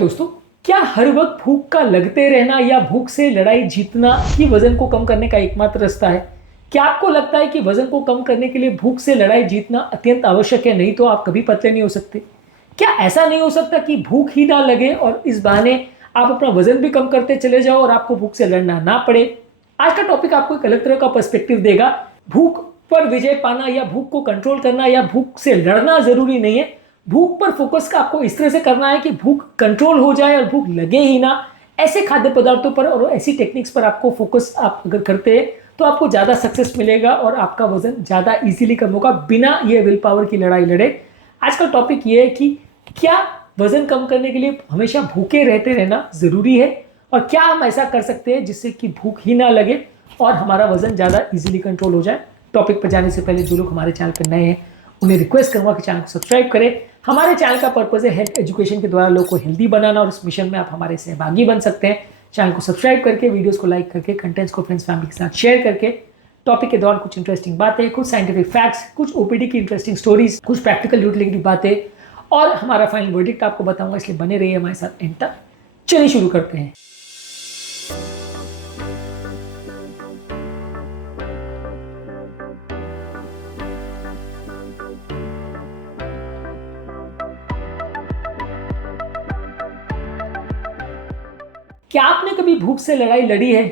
दोस्तों, क्या हर वक्त भूख का लगते रहना या भूख से लड़ाई जीतना ही वजन को कम करने का एकमात्र रास्ता है? क्या आपको लगता है कि वजन को कम करने के लिए भूख से लड़ाई जीतना अत्यंत आवश्यक है, नहीं तो आप कभी पतले नहीं हो सकते? क्या ऐसा नहीं हो सकता कि भूख ही ना लगे और इस बहाने आप अपना वजन भी कम करते चले जाओ और आपको भूख से लड़ना ना पड़े? आज का टॉपिक आपको एक अलग तरह का पर्सपेक्टिव देगा। भूख पर विजय पाना या भूख को कंट्रोल करना या भूख से लड़ना जरूरी नहीं है। भूख पर फोकस का आपको इस तरह से करना है कि भूख कंट्रोल हो जाए और भूख लगे ही ना। ऐसे खाद्य पदार्थों पर और ऐसी टेक्निक्स पर आपको फोकस आप अगर करते हैं तो आपको ज़्यादा सक्सेस मिलेगा और आपका वजन ज़्यादा इजीली कम होगा बिना ये विल पावर की लड़ाई लड़े। आज का टॉपिक ये है कि क्या वजन कम करने के लिए हमेशा भूखे रहते रहना ज़रूरी है और क्या हम ऐसा कर सकते हैं जिससे कि भूख ही ना लगे और हमारा वजन ज़्यादा इजीली कंट्रोल हो जाए। टॉपिक पर जाने से पहले जो लोग हमारे चैनल पर नए हैं उन्हें रिक्वेस्ट करूंगा कि चैनल को सब्सक्राइब करें। हमारे चैनल का पर्पस है हेल्थ एजुकेशन के द्वारा लोगों को हेल्दी बनाना और इस मिशन में आप हमारे सहभागी बन सकते हैं। चैनल को सब्सक्राइब करके, वीडियोस को लाइक करके, कंटेंट्स को फ्रेंड्स फैमिली के साथ शेयर करके, टॉपिक के दौरान कुछ इंटरेस्टिंग बातें, कुछ साइंटिफिक फैक्ट्स, कुछ ओपीडी की इंटरेस्टिंग स्टोरीज, कुछ प्रैक्टिकल यूटिलिटी बातें और हमारा फाइनल वर्डिक्ट आपको बताऊंगा, इसलिए बने रहिए हमारे साथ एंड तक। चलिए शुरू करते हैं। क्या आपने कभी भूख से लड़ाई लड़ी है?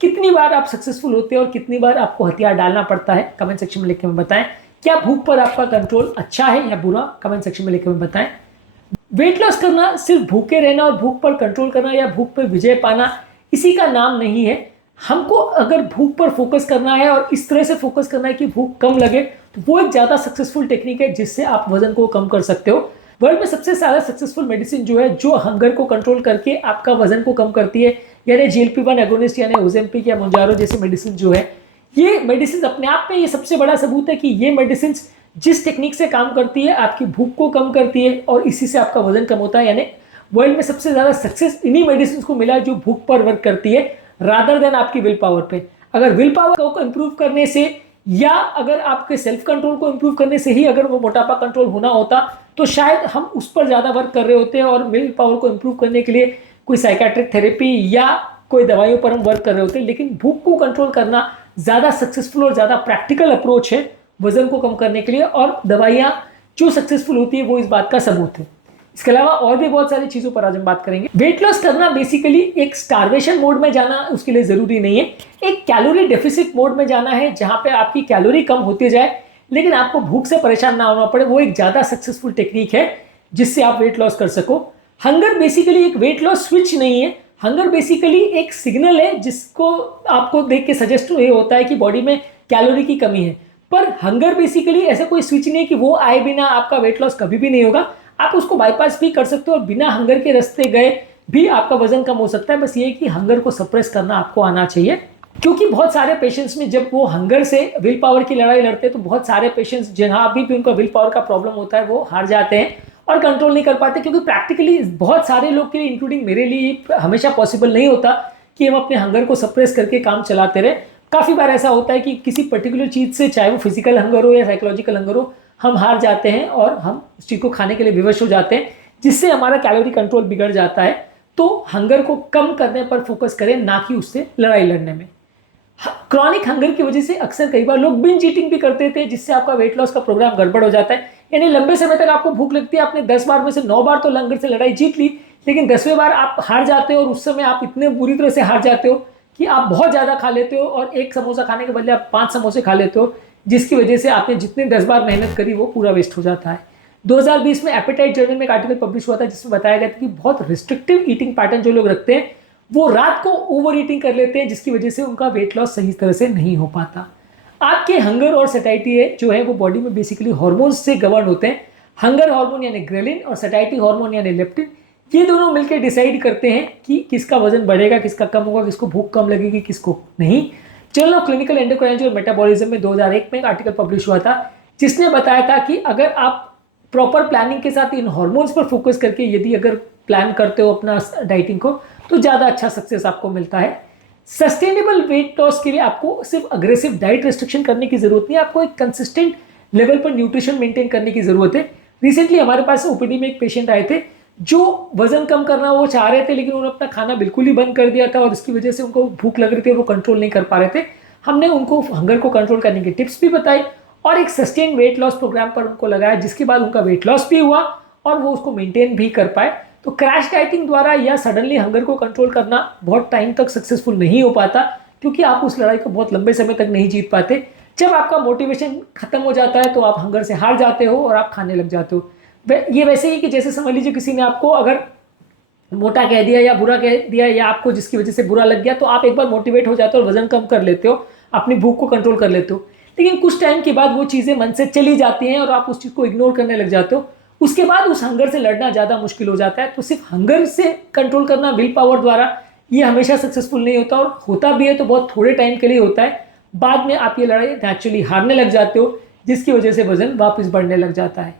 कितनी बार आप सक्सेसफुल होते हैं और कितनी बार आपको हथियार डालना पड़ता है? कमेंट सेक्शन में लिख के हमें बताएं। क्या भूख पर आपका कंट्रोल अच्छा है या बुरा? कमेंट सेक्शन में लिख के हमें बताएं। वेट लॉस करना सिर्फ भूखे रहना और भूख पर कंट्रोल करना या भूख पर विजय पाना इसी का नाम नहीं है। हमको अगर भूख पर फोकस करना है और इस तरह से फोकस करना है कि भूख कम लगे, तो वो एक ज़्यादा सक्सेसफुल टेक्निक है जिससे आप वजन को कम कर सकते हो। वर्ल्ड में सबसे ज़्यादा सक्सेसफुल मेडिसिन जो है, जो हंगर को कंट्रोल करके आपका वजन को कम करती है, यानी GLP-1 एगोनिस्ट यानी ओजेम्पिक या मोंजारो जैसी मेडिसिन जो है, ये मेडिसिन अपने आप में ये सबसे बड़ा सबूत है कि ये मेडिसिन जिस टेक्निक से काम करती है, आपकी भूख को कम करती है और इसी से आपका वजन कम होता है। यानी वर्ल्ड में सबसे ज़्यादा सक्सेस इन्हीं मेडिसिन को मिला है जो भूख पर वर्क करती है रादर देन आपकी विल पावर पे। अगर विल पावर को इंप्रूव करने से या अगर आपके सेल्फ कंट्रोल को इंप्रूव करने से ही अगर वो मोटापा कंट्रोल होना होता तो शायद हम उस पर ज़्यादा वर्क कर रहे होते हैं और विल पावर को इंप्रूव करने के लिए कोई साइकेट्रिक थेरेपी या कोई दवाइयों पर हम वर्क कर रहे होते हैं। लेकिन भूख को कंट्रोल करना ज़्यादा सक्सेसफुल और ज़्यादा प्रैक्टिकल अप्रोच है वजन को कम करने के लिए, और दवाइयाँ जो सक्सेसफुल होती है वो इस बात का सबूत है। इसके अलावा और भी बहुत सारी चीज़ों पर आज हम बात करेंगे। वेट लॉस करना बेसिकली एक स्टार्वेशन मोड में जाना उसके लिए ज़रूरी नहीं है, एक कैलोरी डेफिसिट मोड में जाना है जहाँ पे आपकी कैलोरी कम होती जाए लेकिन आपको भूख से परेशान ना होना पड़े। वो एक ज़्यादा सक्सेसफुल टेक्निक है जिससे आप वेट लॉस कर सको। हंगर बेसिकली एक वेट लॉस स्विच नहीं है। हंगर बेसिकली एक सिग्नल है जिसको आपको देख के सजेस्ट ये होता है कि बॉडी में कैलोरी की कमी है, पर हंगर बेसिकली ऐसा कोई स्विच नहीं है कि वो आए बिना आपका वेट लॉस कभी भी नहीं होगा। आप उसको बाईपास भी कर सकते हो और बिना हंगर के रास्ते गए भी आपका वजन कम हो सकता है। बस ये कि हंगर को सप्रेस करना आपको आना चाहिए, क्योंकि बहुत सारे पेशेंट्स में जब वो हंगर से विल पावर की लड़ाई लड़ते हैं तो बहुत सारे पेशेंट्स जहाँ भी उनका विल पावर का प्रॉब्लम होता है वो हार जाते हैं और कंट्रोल नहीं कर पाते, क्योंकि प्रैक्टिकली बहुत सारे लोग के लिए इंक्लूडिंग मेरे लिए हमेशा पॉसिबल नहीं होता कि हम अपने हंगर को सप्रेस करके काम चलाते रहे। काफ़ी बार ऐसा होता है कि किसी पर्टिकुलर चीज़ से, चाहे वो फिजिकल हंगर हो या साइकोलॉजिकल हंगर हो, हम हार जाते हैं और हम उस चीज़ को खाने के लिए विवश हो जाते हैं, जिससे हमारा कैलोरी कंट्रोल बिगड़ जाता है। तो हंगर को कम करने पर फोकस करें, ना कि उससे लड़ाई लड़ने में। क्रॉनिक हंगर की वजह से अक्सर कई बार लोग बिंज ईटिंग भी करते थे, जिससे आपका वेट लॉस का प्रोग्राम गड़बड़ हो जाता है। यानी लंबे समय तक आपको भूख लगती है, आपने 10 बार में से 9 बार तो हंगर से लड़ाई जीत ली, लेकिन 10वें बार आप हार जाते हो और उस समय आप इतने बुरी तरह से हार जाते हो कि आप बहुत ज़्यादा खा लेते हो और एक समोसा खाने के बदले आप 5 समोसे खा लेते हो, जिसकी वजह से आपने जितने 10 बार मेहनत करी वो पूरा वेस्ट हो जाता है। 2020 में एपेटाइट जर्नल में एक आर्टिकल पब्लिश हुआ था जिसमें बताया गया था कि बहुत रिस्ट्रिक्टिव ईटिंग पैटर्न जो लोग रखते हैं वो रात को ओवर ईटिंग कर लेते हैं, जिसकी वजह से उनका वेट लॉस सही तरह से नहीं हो पाता। आपके हंगर और सैटिस्फैक्टी जो है वो बॉडी में बेसिकली हार्मोन्स से गवर्न होते हैं। हंगर हार्मोन यानी ग्रेलिन और सैटिस्फैक्टी हार्मोन यानी लेप्टिन, ये दोनों मिलकर डिसाइड करते हैं कि किसका वजन बढ़ेगा, किसका कम होगा, किसको भूख कम लगेगी, किसको नहीं। जर्नल ऑफ क्लिनिकल एंडोक्राइनोलॉजी और मेटाबॉलिज्म में 2001 में एक आर्टिकल पब्लिश हुआ था जिसने बताया था कि अगर आप प्रॉपर प्लानिंग के साथ इन हार्मोन्स पर फोकस करके यदि अगर प्लान करते हो अपना डाइटिंग को, तो ज़्यादा अच्छा सक्सेस आपको मिलता है। सस्टेनेबल वेट लॉस के लिए आपको सिर्फ अग्रेसिव डाइट रेस्ट्रिक्शन करने की जरूरत नहीं, आपको एक कंसिस्टेंट लेवल पर न्यूट्रिशन मेंटेन करने की जरूरत है। रिसेंटली हमारे पास ओपीडी में एक पेशेंट आए थे जो वजन कम करना वो चाह रहे थे लेकिन उन्होंने अपना खाना बिल्कुल ही बंद कर दिया था और इसकी वजह से उनको भूख लग रही थी और वो कंट्रोल नहीं कर पा रहे थे, हमने उनको हंगर को कंट्रोल करने की टिप्स भी बताई और एक सस्टेन वेट लॉस प्रोग्राम पर उनको लगाया, जिसके बाद उनका वेट लॉस भी हुआ और वो उसको मेंटेन भी कर पाए। तो क्रैश डाइटिंग द्वारा या सडनली हंगर को कंट्रोल करना बहुत टाइम तक सक्सेसफुल नहीं हो पाता, क्योंकि आप उस लड़ाई को बहुत लंबे समय तक नहीं जीत पाते। जब आपका मोटिवेशन खत्म हो जाता है तो आप हंगर से हार जाते हो और आप खाने लग जाते हो। ये वैसे ही कि जैसे समझ लीजिए किसी ने आपको अगर मोटा कह दिया या बुरा कह दिया या आपको जिसकी वजह से बुरा लग गया, तो आप एक बार मोटिवेट हो जाते हो और वजन कम कर लेते हो, अपनी भूख को कंट्रोल कर लेते हो। लेकिन कुछ टाइम के बाद वो चीज़ें मन से चली जाती हैं और आप उस चीज़ को इग्नोर करने लग जाते हो। उसके बाद उस हंगर से लड़ना ज़्यादा मुश्किल हो जाता है। तो सिर्फ हंगर से कंट्रोल करना विल पावर द्वारा ये हमेशा सक्सेसफुल नहीं होता, और होता भी है तो बहुत थोड़े टाइम के लिए होता है। बाद में आप ये लड़ाई नेचुरली हारने लग जाते हो, जिसकी वजह से वजन वापस बढ़ने लग जाता है।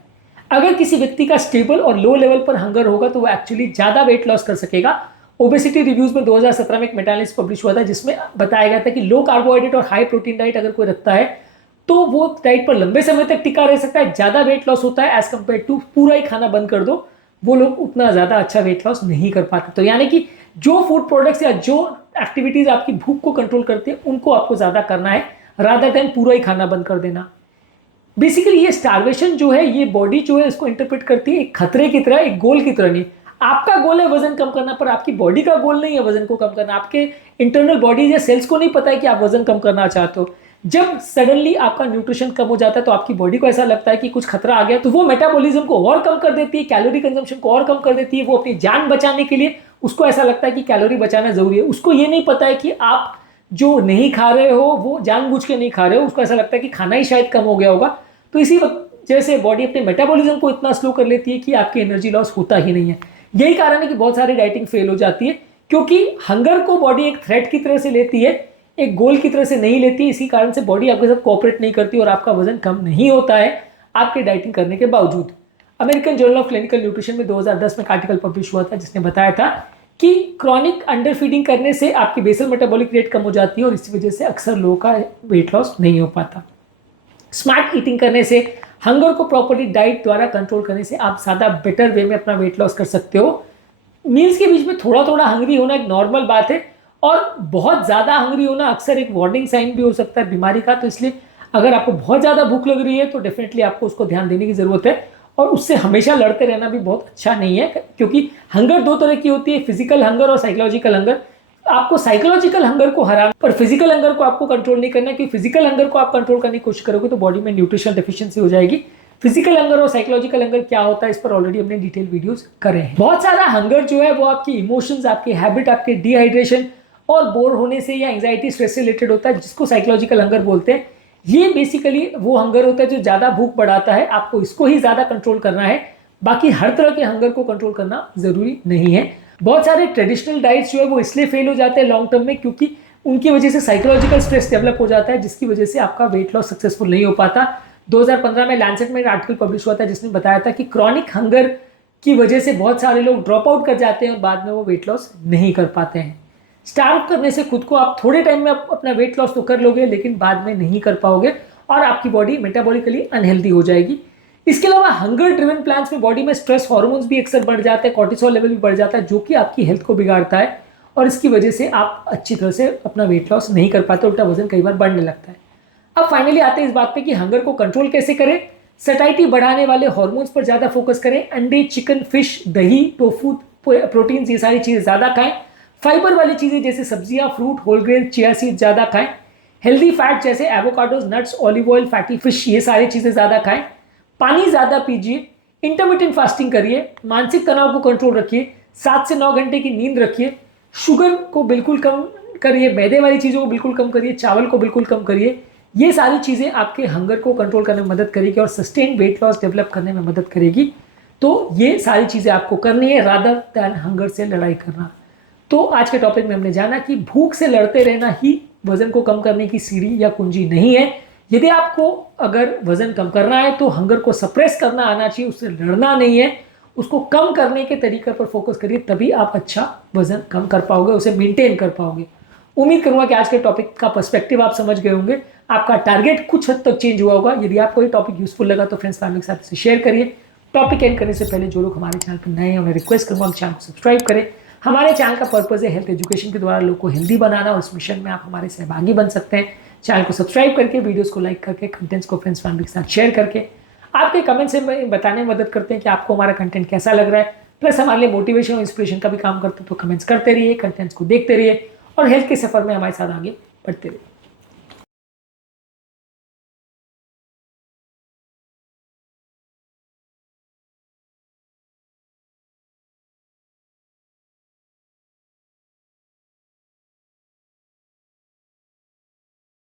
अगर किसी व्यक्ति का स्टेबल और लो लेवल पर हंगर होगा तो वो एक्चुअली ज़्यादा वेट लॉस कर सकेगा। ओबेसिटी रिव्यूज में 2017 में एक मेटा एनालिसिस पब्लिश हुआ था, जिसमें बताया गया था कि लो कार्बोहाइड्रेट और हाई प्रोटीन डाइट अगर कोई रखता है तो वो डाइट पर लंबे समय तक टिका रह सकता है, ज़्यादा वेट लॉस होता है एज कम्पेयर टू पूरा ही खाना बंद कर दो, वो लोग उतना ज़्यादा अच्छा वेट लॉस नहीं कर पाते। तो यानी कि जो फूड प्रोडक्ट्स या जो एक्टिविटीज़ आपकी भूख को कंट्रोल करती है उनको आपको ज़्यादा करना है, रादर देन पूरा ही खाना बंद कर देना। बेसिकली ये स्टारवेशन जो है, ये बॉडी जो है इसको इंटरप्रेट करती है एक खतरे की तरह, एक गोल की तरह नहीं। आपका गोल है वजन कम करना, पर आपकी बॉडी का गोल नहीं है वजन को कम करना। आपके इंटरनल बॉडी या सेल्स को नहीं पता है कि आप वजन कम करना चाहते हो। जब सडनली आपका न्यूट्रिशन कम हो जाता है तो आपकी बॉडी को ऐसा लगता है कि कुछ खतरा आ गया, तो वो मेटाबॉलिज्म को और कम कर देती है, कैलोरी कंजम्पशन को और कम कर देती है। वो अपनी जान बचाने के लिए उसको ऐसा लगता है कि कैलोरी बचाना जरूरी है। उसको ये नहीं पता है कि आप जो नहीं खा रहे हो वो जानबूझ के नहीं खा रहे हो, उसको ऐसा लगता है कि खाना ही शायद कम हो गया होगा। तो इसी वजह से बॉडी अपने मेटाबॉलिज्म को इतना स्लो कर लेती है कि आपकी एनर्जी लॉस होता ही नहीं है। यही कारण है कि बहुत सारी डाइटिंग फेल हो जाती है, क्योंकि हंगर को बॉडी एक थ्रेट की तरह से लेती है, एक गोल की तरह से नहीं लेती। इसी कारण से बॉडी आपके साथ कोऑपरेट नहीं करती और आपका वजन कम नहीं होता है आपके डाइटिंग करने के बावजूद। American journal of clinical nutrition में 2010 में एक आर्टिकल पब्लिश हुआ था, जिसने बताया था कि क्रॉनिक अंडर फीडिंग करने से आपकी बेसल मेटाबॉलिक रेट कम हो जाती है और इसी वजह से अक्सर लोगों का वेट लॉस नहीं हो पाता। स्मार्ट ईटिंग करने से, हंगर को प्रॉपर्ली डाइट द्वारा कंट्रोल करने से आप ज़्यादा बेटर वे में अपना वेट लॉस कर सकते हो। मील्स के बीच में थोड़ा थोड़ा हंग्री होना एक नॉर्मल बात है, और बहुत ज़्यादा हंग्री होना अक्सर एक वार्निंग साइन भी हो सकता है बीमारी का। तो इसलिए अगर आपको बहुत ज़्यादा भूख लग रही है तो डेफिनेटली आपको उसको ध्यान देने की ज़रूरत है, और उससे हमेशा लड़ते रहना भी बहुत अच्छा नहीं है, क्योंकि हंगर दो तरह की होती है, फिजिकल हंगर और साइकोलॉजिकल हंगर। आपको साइकोलॉजिकल हंगर को हराना, पर फिजिकल हंगर को आपको कंट्रोल नहीं करना, क्योंकि फिजिकल हंगर को आप कंट्रोल करने की कोशिश करोगे तो बॉडी में न्यूट्रिशन डेफिशिएंसी हो जाएगी। फिजिकल हंगर और साइकोलॉजिकल हंगर क्या होता है इस पर ऑलरेडी हमने डिटेल वीडियोस करे हैं। बहुत सारा हंगर जो है वो आपकी इमोशंस, आपकी हैबिट, आपके डिहाइड्रेशन और बोर होने से या एंजाइटी स्ट्रेस से रिलेटेड होता है, जिसको साइकोलॉजिकल हंगर बोलते हैं। ये बेसिकली वो हंगर होता है जो ज़्यादा भूख बढ़ाता है, आपको इसको ही ज़्यादा कंट्रोल करना है, बाकी हर तरह के हंगर को कंट्रोल करना ज़रूरी नहीं है। बहुत सारे ट्रेडिशनल डाइट्स जो है वो इसलिए फेल हो जाते हैं लॉन्ग टर्म में, क्योंकि उनकी वजह से साइकोलॉजिकल स्ट्रेस डेवलप हो जाता है, जिसकी वजह से आपका वेट लॉस सक्सेसफुल नहीं हो पाता। 2015 में लैंसेट में एक आर्टिकल पब्लिश हुआ था, जिसने बताया था कि क्रॉनिक हंगर की वजह से बहुत सारे लोग ड्रॉप आउट कर जाते हैं और बाद में वो वेट लॉस नहीं कर पाते हैं। स्टार्व करने से खुद को आप थोड़े टाइम में अपना वेट लॉस तो कर लोगे, लेकिन बाद में नहीं कर पाओगे और आपकी बॉडी मेटाबॉलिकली अनहेल्दी हो जाएगी। इसके अलावा हंगर ड्रिवन प्लान्स में बॉडी में स्ट्रेस हार्मोन्स भी अक्सर बढ़ जाते हैं, कॉर्टिसोल लेवल भी बढ़ जाता है, जो कि आपकी हेल्थ को बिगाड़ता है और इसकी वजह से आप अच्छी तरह से अपना वेट लॉस नहीं कर पाते, उल्टा वजन कई बार बढ़ने लगता है। अब फाइनली आते हैं इस बात पे कि हंगर को कंट्रोल कैसे करें। सटाइटी बढ़ाने वाले हार्मोन्स पर ज़्यादा फोकस करें। अंडे, चिकन, फिश, दही, टोफू, प्रोटीन्स, ये सारी चीज़ें ज़्यादा खाएं। फाइबर वाली चीज़ें जैसे सब्जियां, fruit, whole grain, chia seed ज़्यादा खाएं। हेल्दी फैट जैसे avocados, nuts, olive oil, fatty fish, ये सारी चीज़ें ज़्यादा खाएं। पानी ज़्यादा पीजिए। इंटरमिटेंट फास्टिंग करिए। मानसिक तनाव को कंट्रोल रखिए। 7 से 9 घंटे की नींद रखिए। शुगर को बिल्कुल कम करिए। मैदे वाली चीज़ों को बिल्कुल कम करिए। चावल को बिल्कुल कम करिए। ये सारी चीज़ें आपके हंगर को कंट्रोल करने में मदद करेगी और सस्टेन वेट लॉस डेवलप करने में मदद करेगी। तो ये सारी चीज़ें आपको करनी है रादर दैन हंगर से लड़ाई करना। तो आज के टॉपिक में हमने जाना कि भूख से लड़ते रहना ही वजन को कम करने की सीढ़ी या कुंजी नहीं है। यदि आपको अगर वजन कम करना है तो हंगर को सप्रेस करना आना चाहिए, उससे लड़ना नहीं है। उसको कम करने के तरीके पर फोकस करिए, तभी आप अच्छा वजन कम कर पाओगे, उसे मेंटेन कर पाओगे। उम्मीद करूंगा कि आज के टॉपिक का पर्सपेक्टिव आप समझ गए होंगे, आपका टारगेट कुछ हद तक चेंज हुआ होगा। यदि आपको ये टॉपिक यूजफुल लगा तो फ्रेंड्स फैमिली के साथ इसे शेयर करिए। टॉपिक एंड करने से पहले जो लोग हमारे चैनल पर नए हैं उन्हें रिक्वेस्ट करूँगा कि चैनल को सब्सक्राइब करें। हमारे चैनल का पर्पज़ है हेल्थ एजुकेशन के द्वारा लोगों को हेल्दी बनाना और इस मिशन में आप हमारे सहभागी बन सकते हैं। चैनल को सब्सक्राइब करके, वीडियोस को लाइक करके, कंटेंट्स को फ्रेंड्स फैमिली के साथ शेयर करके आपके कमेंट से बताने में मदद करते हैं कि आपको हमारा कंटेंट कैसा लग रहा है। प्लस हमारे लिए मोटिवेशन और इंस्पिरेशन का भी काम करते हैं। तो कमेंट्स करते रहिए, कंटेंट्स को देखते रहिए और हेल्थ के सफर में हमारे साथ आगे बढ़ते रहिए।